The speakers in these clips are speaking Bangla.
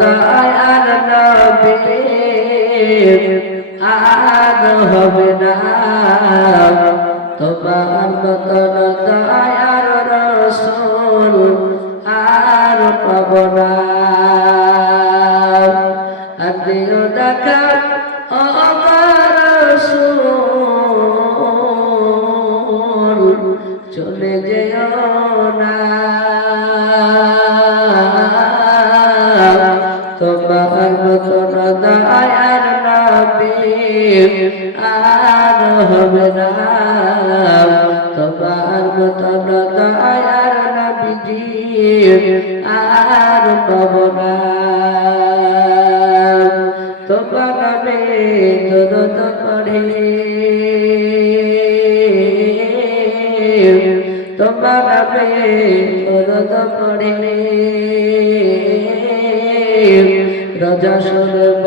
দয়ার নবী আর হবে না তোমার মতন দয়ার রাসূল আর পাব না আদিও দেখা ও রাসূল চলে যেও না তোমার মতন দয়ার নবী আর হবে না তোমার মতন দয়ার নবীজি আর পাব না তোমার নামে দরুদ পড়ে তোমার নামে দরুদ পড়ে রাজা সরব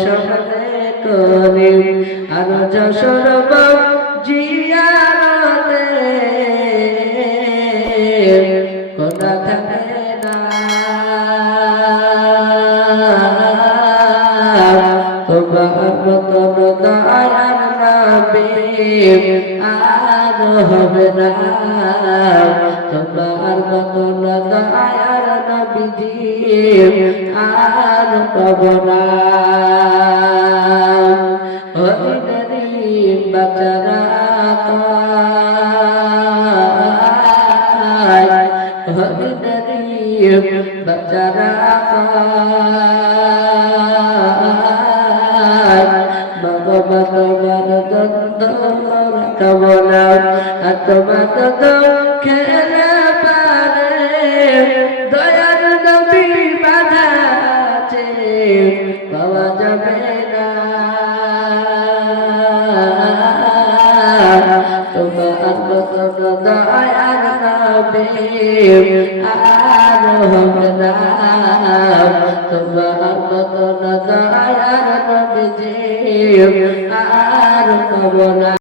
সহলে করে আর রাজা সরব জিয়ারতে কোনা থাকে না তোমার মতন দয়ার নবী আর হবে না তোমার মতন দয়ার নবীজি আর পাব না ওইনারি বাচারা ওইনারি বাচারা বাবা তোমার দ্বন্দ্ব কামনা তোমার দ্বন্দ্ব খেলে পারে দয়ার নবী বাধা আছে পাওয়া যাবে না তোমার মতন দয়ার নবী আর হবে না তোমার মতন দয়ার নবীজি আর পাব না